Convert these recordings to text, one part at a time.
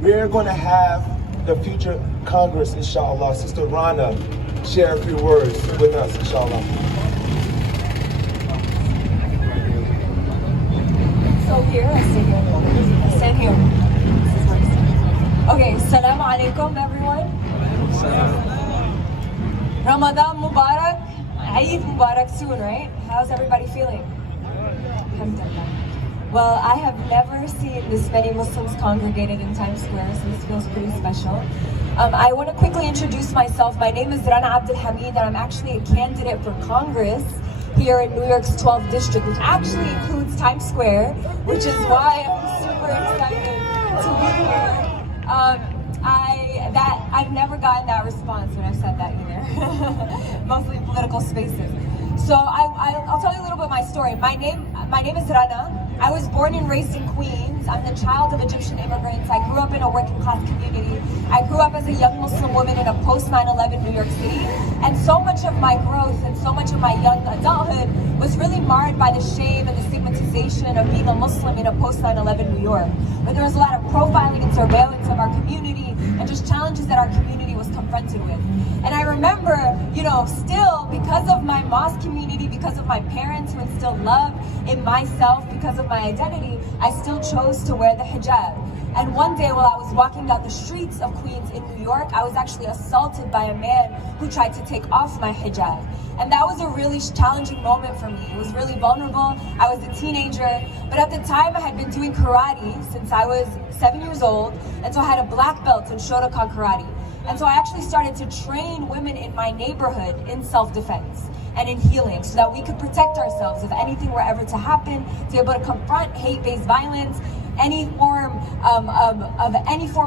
We're going to have the future Congress, inshallah, Sister Rana, share a few words with us, inshallah. So here, I stand here. Okay, Salam alaikum everyone. Ramadan Mubarak, Eid Mubarak soon, right? How's everybody feeling? Alhamdulillah. Well, I have never seen this many Muslims congregated in Times Square, so this feels pretty special. I want to quickly introduce myself. My name is Rána and I'm actually a candidate for Congress here in New York's 12th district, which actually includes Times Square, which is why I'm super excited to be here. I've never gotten that response when I've said that either, mostly in political spaces. So I'll tell you a little bit of my story. My name is Rána. I was born and raised in Queens. I'm the child of Egyptian immigrants. I grew up in a working class community. I grew up as a young Muslim woman in a post 9/11 New York City. And so much of my growth and so much of my young adulthood was really marred by the shame and the stigmatization of being a Muslim in a post 9/11 New York, where there was a lot of profiling and surveillance of our community and just challenges that our community was confronted with. And I remember, still because of my mosque community, because of my parents who instilled love in myself, because of my identity, I still chose to wear the hijab. And one day while I was walking down the streets of Queens in New York, I was actually assaulted by a man who tried to take off my hijab. And that was a really challenging moment for me. It was really vulnerable. I was a teenager, but at the time I had been doing karate since I was 7 years old, and so I had a black belt in Shotokan karate. And so I actually started to train women in my neighborhood in self-defense and in healing so that we could protect ourselves if anything were ever to happen, to be able to confront hate-based violence, any form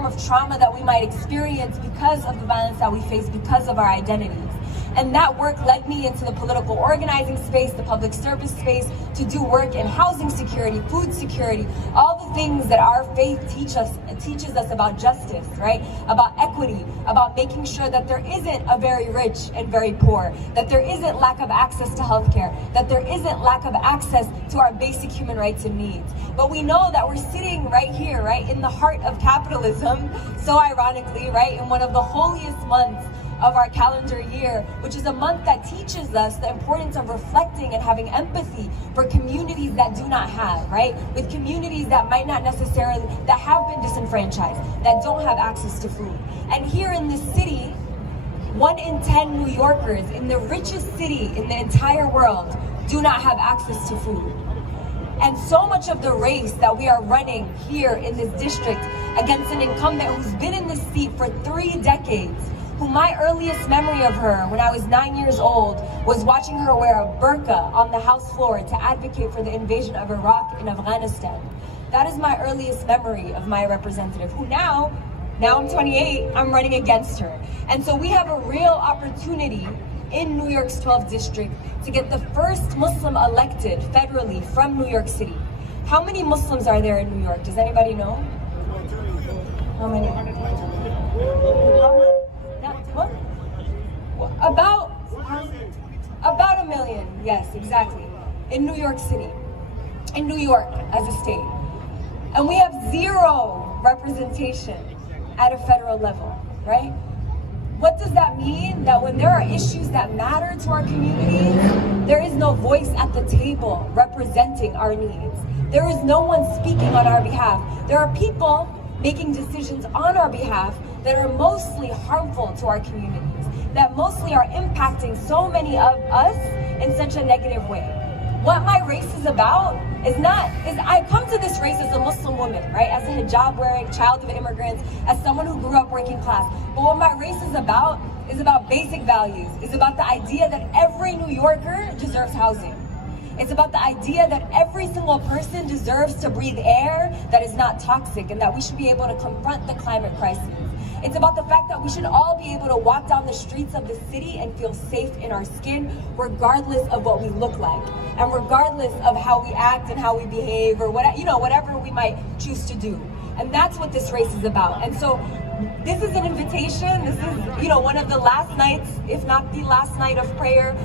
of trauma that we might experience because of the violence that we face because of our identities. And that work led me into the political organizing space, the public service space, to do work in housing security, food security, all the things that our faith teaches us about justice, right? About equity, about making sure that there isn't a very rich and very poor, that there isn't lack of access to healthcare, that there isn't lack of access to our basic human rights and needs. But we know that we're sitting right here, right, in the heart of capitalism, so ironically, right, in one of the holiest months of our calendar year, which is a month that teaches us the importance of reflecting and having empathy for communities that do not have, right? With communities that might not necessarily, that have been disenfranchised, that don't have access to food. And here in this city, 1 in 10 New Yorkers in the richest city in the entire world do not have access to food. And so much of the race that we are running here in this district against an incumbent who's been in this seat for 3 decades, who my earliest memory of her when I was 9 years old was watching her wear a burqa on the House floor to advocate for the invasion of Iraq and Afghanistan. That is my earliest memory of my representative, who now I'm 28, I'm running against her. And so we have a real opportunity in New York's 12th district to get the first Muslim elected federally from New York City. How many Muslims are there in New York? Does anybody know? How many? About 1 million, yes, exactly, in New York City, in New York as a state. And we have 0 representation at a federal level, right? What does that mean? That when there are issues that matter to our communities, there is no voice at the table representing our needs. There is no one speaking on our behalf. There are people making decisions on our behalf that are mostly harmful to our communities, that mostly are impacting so many of us in such a negative way. What my race is about is I come to this race as a Muslim woman, right? As a hijab wearing child of immigrants, as someone who grew up working class. But what my race is about basic values. It's about the idea that every New Yorker deserves housing. It's about the idea that every single person deserves to breathe air that is not toxic and that we should be able to confront the climate crisis. It's about the fact that we should all be able to walk down the streets of the city and feel safe in our skin, regardless of what we look like, and regardless of how we act and how we behave, or whatever we might choose to do. And that's what this race is about. And so this is an invitation. This is, one of the last nights, if not the last night of prayer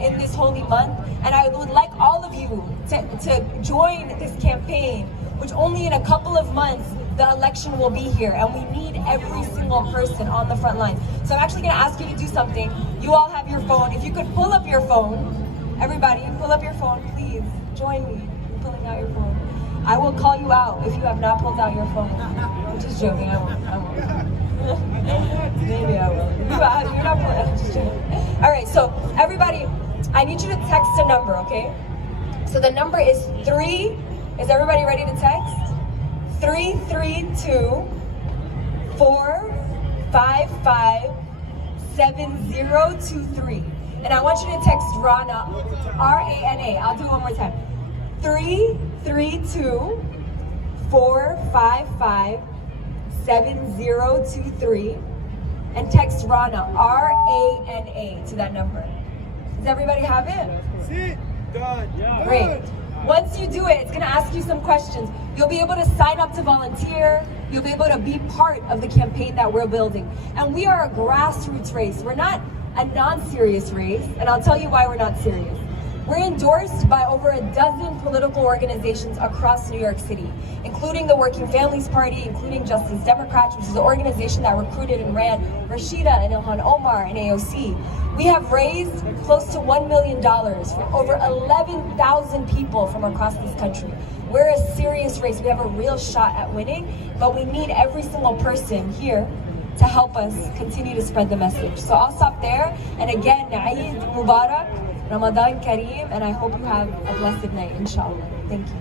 in this holy month. And I would like all of you to join this campaign, which only in a couple of months the election will be here, and we need every single person on the front lines. So I'm actually going to ask you to do something. You all have your phone. If you could pull up your phone, everybody, pull up your phone, please. Join me in pulling out your phone. I will call you out if you have not pulled out your phone. I'm just joking. I won't. Maybe I will. You're not pulling. I'm just joking. All right. So everybody, I need you to text a number, okay? So the number is 3. Is everybody ready to text? 332-455-7023. And I want you to text Rana, R-A-N-A. I'll do it one more time. 332-455-7023. And text Rana, R-A-N-A, to that number. Does everybody have it? Great. Once you do it, it's going to ask you some questions. You'll be able to sign up to volunteer. You'll be able to be part of the campaign that we're building. And we are a grassroots race. We're not a non-serious race, and I'll tell you why we're not serious. We're endorsed by over a dozen political organizations across New York City, including the Working Families Party, including Justice Democrats, which is the organization that recruited and ran Rashida and Ilhan Omar and AOC. We have raised close to $1 million for over 11,000 people from across this country. We're a serious race. We have a real shot at winning, but we need every single person here to help us continue to spread the message. So I'll stop there. And again, Eid Mubarak, Ramadan Kareem, and I hope you have a blessed night, inshallah. Thank you.